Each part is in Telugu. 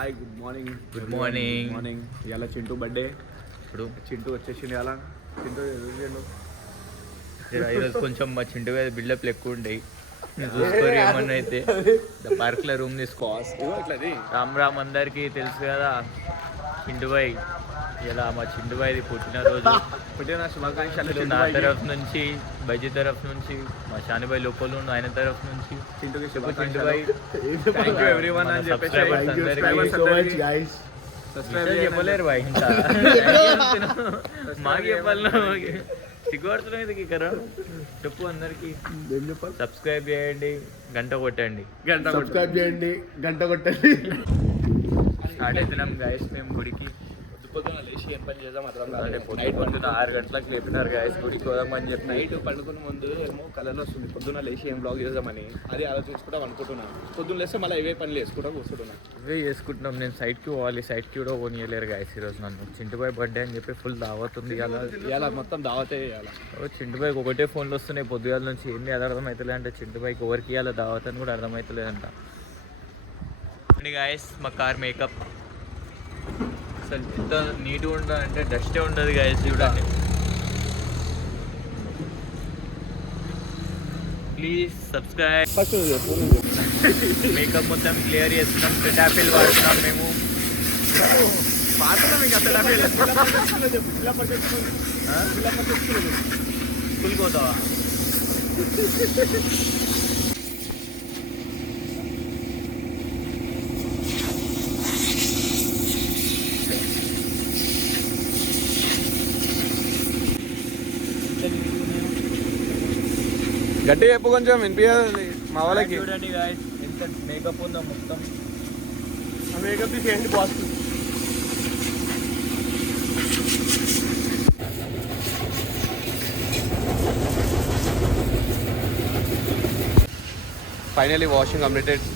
Hi good morning. మార్నింగ్. ఇవాళ చింటూ బర్త్డే. ఇప్పుడు చింటూ వచ్చేసింది ఇవాళ. చింటూ ఈరోజు కొంచెం మా చింటు గారి బిల్డప్లు ఎక్కువ ఉంటాయి. చూసుకోరు ఏమన్నా అయితే పార్క్ లో రూమ్ తీసుకోవాలి. రామ్ అందరికి తెలుసు కదా చింటు బాయ్. ఇలా మా చింటు బాయ్ది పుట్టినరోజు. శుభాకాంక్షలు నా తరఫు నుంచి, బజ్జీ తరఫు నుంచి, మా షానిబాయ్ లోపల ఉన్న ఆయన తరఫు నుంచి చింటు బాయ్ చెప్పలేరు బాయ్. ఇంకా మాకు చెప్పాలి సిగ్గుపడుతున్నాం. ఇది కరా చెప్పు అందరికి. సబ్స్క్రైబ్ చేయండి, గంట కొట్టండి. స్టార్ట్ అవుతున్నాం గైస్ మేము గుడికి. పొద్దున లేచి ఏం పని చేద్దాం అర్థం అంటే నైట్ పొద్దున్న 6 గంటలకు లేపినారు గైస్ గుడికి పోదామని చెప్పి. నైట్ పండుకునే ముందు ఏమో కళలో వస్తుంది పొద్దున్న లేచి ఏం బ్లాగ్ చేద్దామని. అది ఆలోచించుకుంటాం అనుకుంటున్నాను. పొద్దున్న లేస్తే మళ్ళీ ఇవే పనులు వేసుకుంటా కూర్చుంటున్నాను. ఇవే చేసుకుంటున్నాం. నేను సైట్కి పోవాలి. సైట్కి కూడా పోనీయలేరు గైస్ ఈరోజు నన్ను. చింటుబాయ్ బర్త్డే అని చెప్పి ఫుల్ దావత్ ఉంది. ఇలా మొత్తం దావతే చేయాలి. చింటుబాయ్కి ఒకటే ఫోన్లు వస్తున్నాయి పొద్దుగాల నుంచి. ఏంది అది అర్థమవుతలే అంటే చింటుబాయ్కి ఎవరికి ఇవ్వాలి దావత్ అని కూడా అర్థమవుతలేదంట. గాయస్ మా కార్ మేకప్ అసలు ఎంత నీట్గా ఉంటుంది అంటే డస్టే ఉండదు గాయస్. చూడండి ప్లీజ్ సబ్స్క్రైబ్. మేకప్ మొత్తం క్లియర్ చేస్తున్నాం. సెటాపిల్ వాడుతున్నాం మేము. స్కూల్కి పోతావా? గట్టి చెప్పు కొంచెం వినిపించాలి మా వాళ్ళకి. చూడండి గాయస్ ఎంత మేకప్ ఉందో మొత్తం. మేకప్ తీసేయండి boss. Finally washing completed.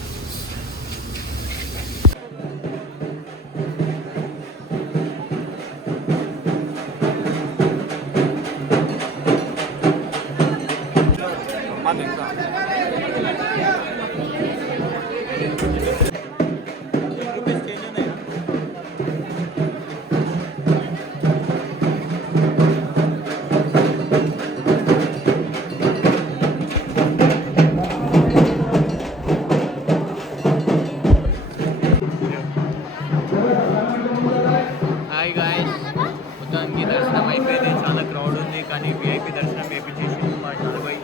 Hi guys, మొత్తానికి దర్శనం అయిపోయింది. చాలా క్రౌడ్ ఉంది కానీ విఐపి దర్శనం వేయించేసి మా షానిబాయ్.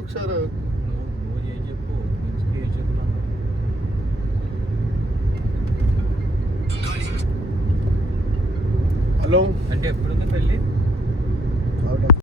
ఒకసారి నువ్వు ఏం చెప్పు, ఏం చెప్తాను హలో అంటే ఎప్పుడుంది పెళ్ళి?